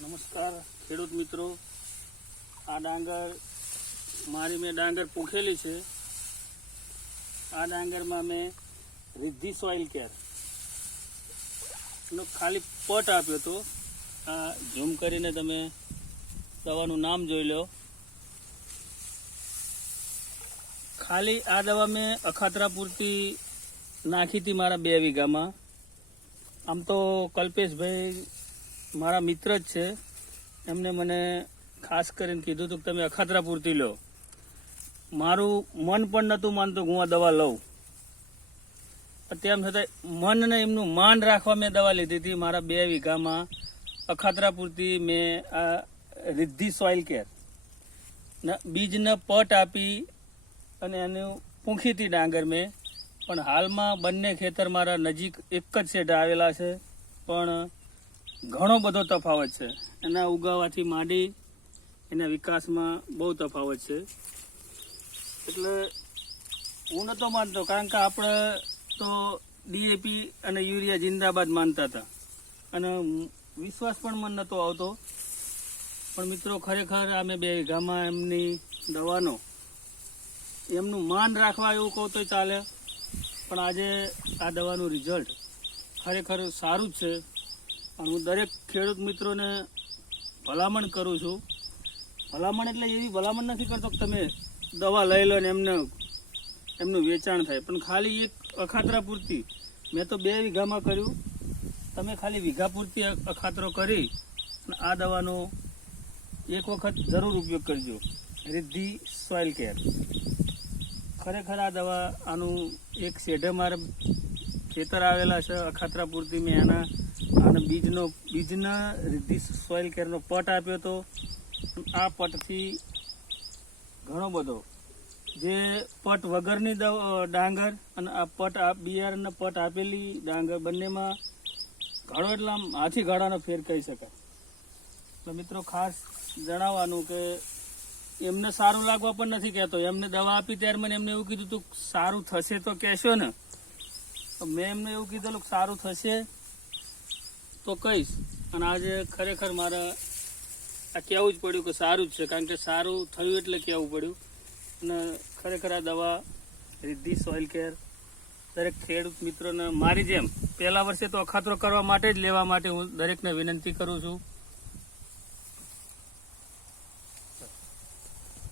નમસ્કાર, ખેડૂત મિત્રો. આ ડાંગર, મારી મેં ડાંગર પોખેલી છે. આ ડાંગરમાં મેં રિદ્ધિ સોઇલ કેર નો ખાલી પટ આપ્યો હતો. આ ઝૂમ કરીને તમે દવાનું નામ જોઈ લો. ખાલી આ દવા મેં અખાતરા પૂરતી નાખી હતી મારા બે વીઘામાં. આમ તો કલ્પેશભાઈ મારા મિત્ર જ છે. એમને મને ખાસ કરીને કીધું હતું કે તમે અખાતરા પૂરતી લો. મારું મન પણ નહોતું માનતું હું આ દવા લઉં. તેમ છતાં મનને એમનું માન રાખવા મેં દવા લીધી હતી. મારા બે વીઘામાં અખાતરા પૂરતી મેં આ રિદ્ધિ સોઇલ કેર. બીજને પટ આપી અને એનું પૂંખી હતી ડાંગર મેં. પણ હાલમાં બંને ખેતર મારા નજીક એક જ સેટ આવેલા છે. પણ ઘણો બધો તફાવત છે. એના ઉગાવાથી માંડી એના વિકાસમાં બહુ તફાવત છે. એટલે હું નહોતો માનતો, કારણ કે આપણે તો ડીએપી અને યુરિયા જિંદાબાદ માનતા હતા. અને વિશ્વાસ પણ મન નહોતો આવતો. પણ મિત્રો, ખરેખર અમે બે વીઘામાં એમની દવાનો, એમનું માન રાખવા એવું કહું તો ચાલે. પણ આજે આ દવાનું રિઝલ્ટ ખરેખર સારું જ છે. અને હું દરેક ખેડૂત મિત્રોને ભલામણ કરું છું. ભલામણ એટલે એવી ભલામણ નથી કરતો કે તમે દવા લઈ લો ને એમને એમનું વેચાણ થાય. પણ ખાલી એક અખાતરા પૂરતી. મેં તો બે વીઘામાં કર્યું. તમે ખાલી વીઘા પૂરતી અખાતરો કરી અને આ દવાનો એક વખત જરૂર ઉપયોગ કરજો. Riddhi Soil Care. ખરેખર આ દવા આનું એક શેઢે મારે ખેતર આવેલા છે, અખાત્રાપુરથી મેં એના અને બીજનો બીજના રિદ્ધિ સોઇલ કેરનો પટ આપ્યો હતો આ પટથી ઘણો બધો. જે પટ વગરની ડાંગર અને આ પટ બિયારણના પટ આપેલી ડાંગર બંનેમાં ઘણો એટલે આમ હાથી ગાળાનો ફેર કહી શકાય. તો મિત્રો ખાસ જણાવવાનું કે એમને સારું લાગવા પણ નથી કહેતો. એમને દવા આપી ત્યારે મને એમને એવું કીધું તું, સારું થશે તો કહેશો ને. મેં એમને એવું કીધેલું સારું થશે તો કહીશ. અને આજે ખરેખર મારે આ કહેવું જ પડ્યું કે સારું જ છે, કારણ કે સારું થયું એટલે કહેવું પડ્યું. અને ખરેખર આ દવા, રિદ્ધિ, સોઇલ કેર, દરેક ખેડૂત મિત્રોને મારી જેમ, પહેલા વર્ષે તો અખાતરો કરવા માટે જ લેવા માટે હું દરેકને વિનંતી કરું છું.